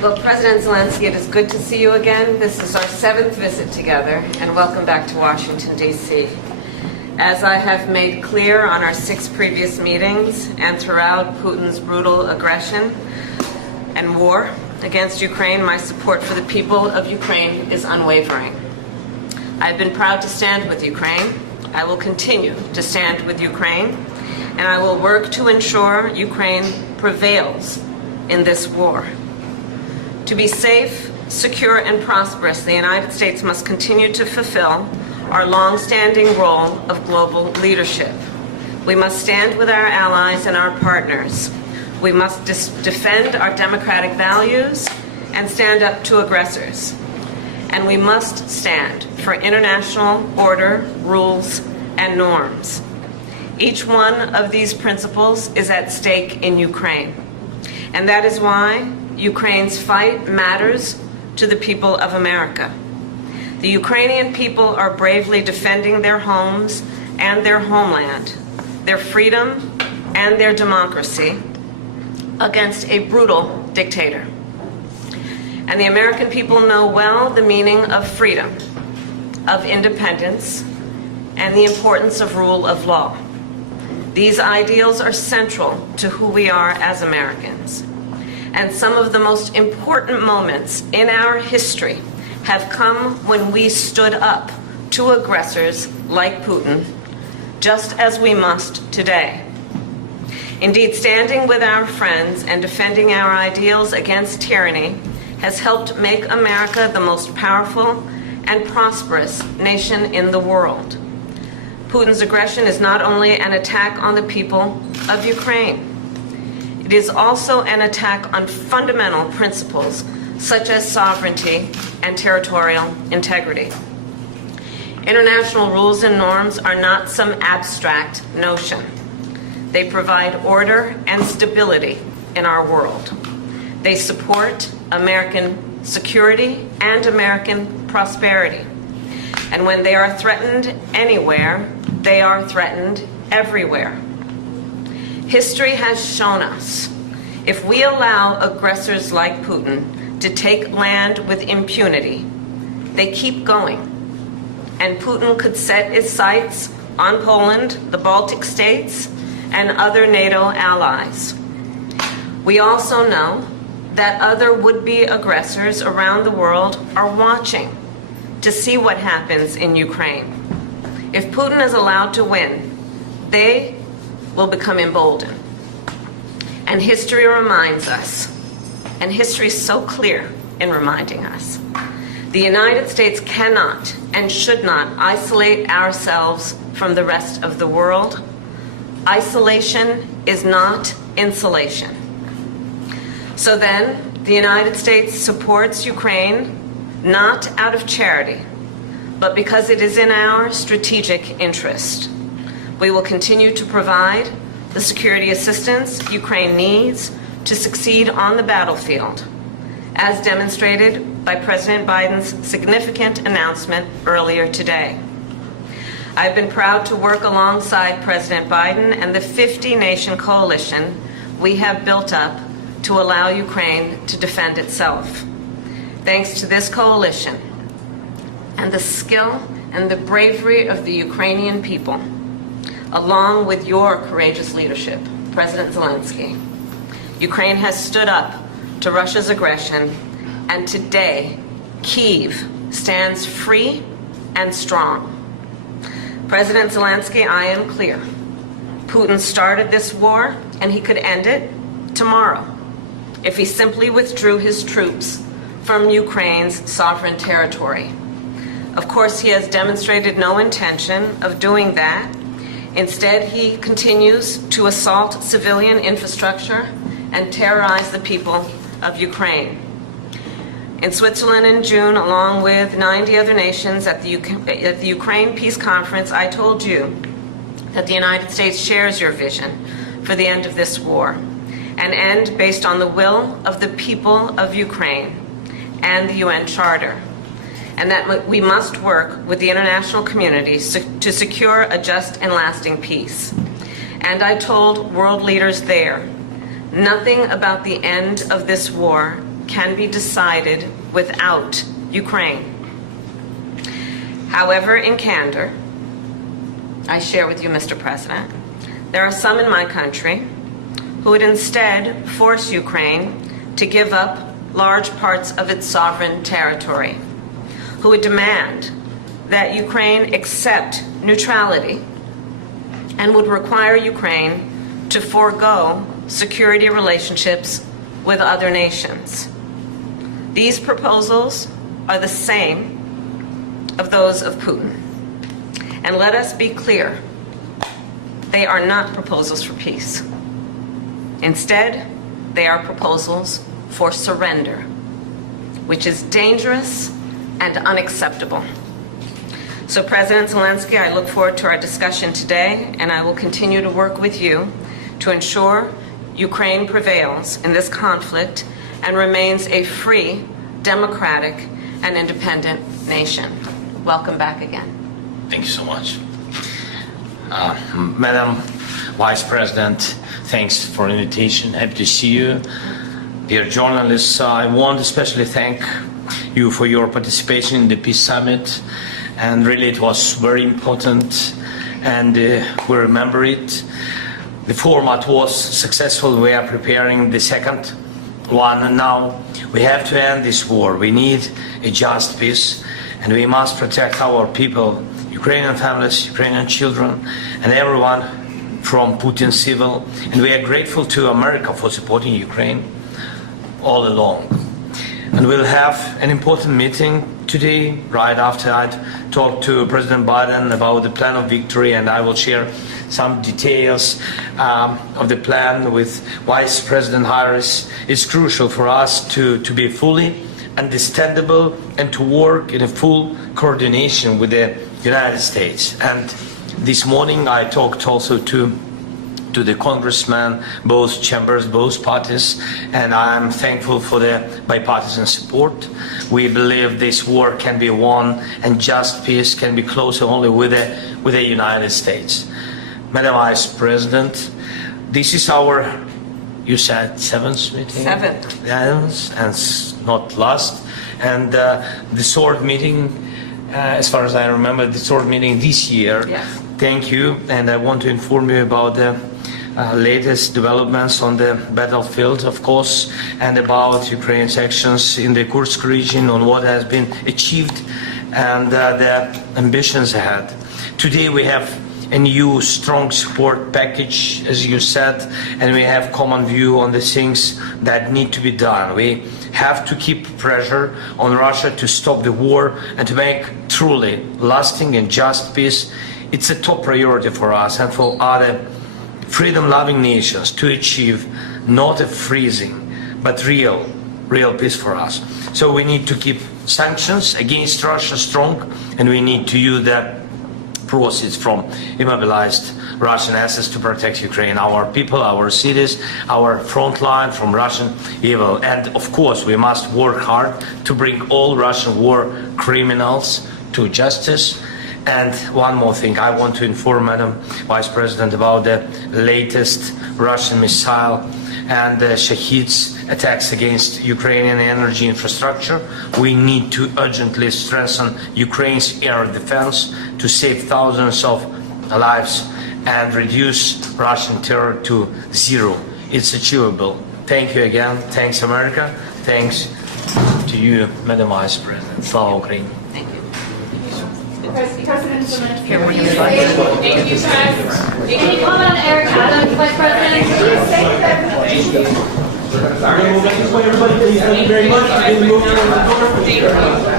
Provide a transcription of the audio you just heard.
Well, President Zelensky, it is good to see you again. This is our 7th visit together, and welcome back to Washington, D.C. As I have made clear on our 6 previous meetings and throughout Putin's brutal aggression and war against Ukraine, my support for the people of Ukraine is unwavering. I've been proud to stand with Ukraine. I will continue to stand with Ukraine, and I will work to ensure Ukraine prevails in this war. To be safe, secure, and prosperous, the United States must continue to fulfill our long-standing role of global leadership. We must stand with our allies and our partners. We must defend our democratic values and stand up to aggressors. And we must stand for international order, rules, and norms. Each one of these principles is at stake in Ukraine. And that is why Ukraine's fight matters to the people of America. The Ukrainian people are bravely defending their homes and their homeland, their freedom and their democracy against a brutal dictator. And the American people know well the meaning of freedom, of independence, and the importance of rule of law. These ideals are central to who we are as Americans. And some of the most important moments in our history have come when we stood up to aggressors like Putin, just as we must today. Indeed, standing with our friends and defending our ideals against tyranny has helped make America the most powerful and prosperous nation in the world. Putin's aggression is not only an attack on the people of Ukraine, it is also an attack on fundamental principles such as sovereignty and territorial integrity. International rules and norms are not some abstract notion. They provide order and stability in our world. They support American security and American prosperity. And when they are threatened anywhere, they are threatened everywhere. History has shown us, if we allow aggressors like Putin to take land with impunity, they keep going. And Putin could set his sights on Poland, the Baltic states, and other NATO allies. We also know that other would-be aggressors around the world are watching to see what happens in Ukraine. If Putin is allowed to win, they will become emboldened. And history reminds us, and history is so clear in reminding us, the United States cannot and should not isolate ourselves from the rest of the world. Isolation is not insulation. So then, the United States supports Ukraine not out of charity, but because it is in our strategic interest. We will continue to provide the security assistance Ukraine needs to succeed on the battlefield, as demonstrated by President Biden's significant announcement earlier today. I've been proud to work alongside President Biden and the 50-nation coalition we have built up to allow Ukraine to defend itself. Thanks to this coalition and the skill and the bravery of the Ukrainian people, along with your courageous leadership, President Zelensky, Ukraine has stood up to Russia's aggression, and today, Kyiv stands free and strong. President Zelensky, I am clear. Putin started this war, and he could end it tomorrow if he simply withdrew his troops from Ukraine's sovereign territory. Of course, he has demonstrated no intention of doing that. Instead, he continues to assault civilian infrastructure and terrorize the people of Ukraine. In Switzerland in June, along with 90 other nations at the Ukraine Peace Conference, I told you that the United States shares your vision for the end of this war, an end based on the will of the people of Ukraine and the UN Charter, and that we must work with the international community to secure a just and lasting peace. And I told world leaders there, nothing about the end of this war can be decided without Ukraine. However, in candor, I share with you, Mr. President, there are some in my country who would instead force Ukraine to give up large parts of its sovereign territory, who would demand that Ukraine accept neutrality and would require Ukraine to forego security relationships with other nations. These proposals are the same of those of Putin. And let us be clear, they are not proposals for peace. Instead, they are proposals for surrender, which is dangerous and unacceptable. So, President Zelensky, I look forward to our discussion today, and I will continue to work with you to ensure Ukraine prevails in this conflict and remains a free, democratic, and independent nation. Welcome back again. Thank you so much. Madam Vice President, thanks for the invitation. Happy to see you. Dear journalists, I want to especially thank you for your participation in the Peace Summit. And really it was very important, and we remember it. The format was successful. We are preparing the second one, and now we have to end this war. We need a just peace, and we must protect our people, Ukrainian families, Ukrainian children, and everyone from Putin's civil. And we are grateful to America for supporting Ukraine all along. And we'll have an important meeting today, right after I'd talked to President Biden about the plan of victory, and I will share some details of the plan with Vice President Harris. It's crucial for us to be fully understandable and to work in a full coordination with the United States. And this morning I talked also to the congressmen, both chambers, both parties, and I'm thankful for the bipartisan support. We believe this war can be won and just peace can be closer only with the United States. Madam Vice President, this is our, you said, seventh meeting? Seventh. Yes, and not last. And the third meeting, as far as I remember, the third meeting this year. Yes. Thank you, and I want to inform you about the latest developments on the battlefield, of course, and about Ukraine's actions in the Kursk region, on what has been achieved and the ambitions ahead. Today we have a new strong support package, as you said, and we have common view on the things that need to be done. We have to keep pressure on Russia to stop the war and to make truly lasting and just peace. It's a top priority for us and for other freedom-loving nations to achieve not a freezing, but real peace for us. So we need to keep sanctions against Russia strong, and we need to use the proceeds from immobilized Russian assets to protect Ukraine, our people, our cities, our front line from Russian evil. And of course, we must work hard to bring all Russian war criminals to justice. And one more thing, I want to inform Madam Vice President about the latest Russian missile and the Shahid's attacks against Ukrainian energy infrastructure. We need to urgently strengthen Ukraine's air defense to save thousands of lives and reduce Russian terror to zero. It's achievable. Thank you again. Thanks, America. Thanks to you, Madam Vice President. Slava Ukraine. Thank you. President Zelensky. Here, were you Thank you, Press. Any comment on Eric Adams, Vice President? Please say that. Everybody, please, thank you very much. Move towards the door.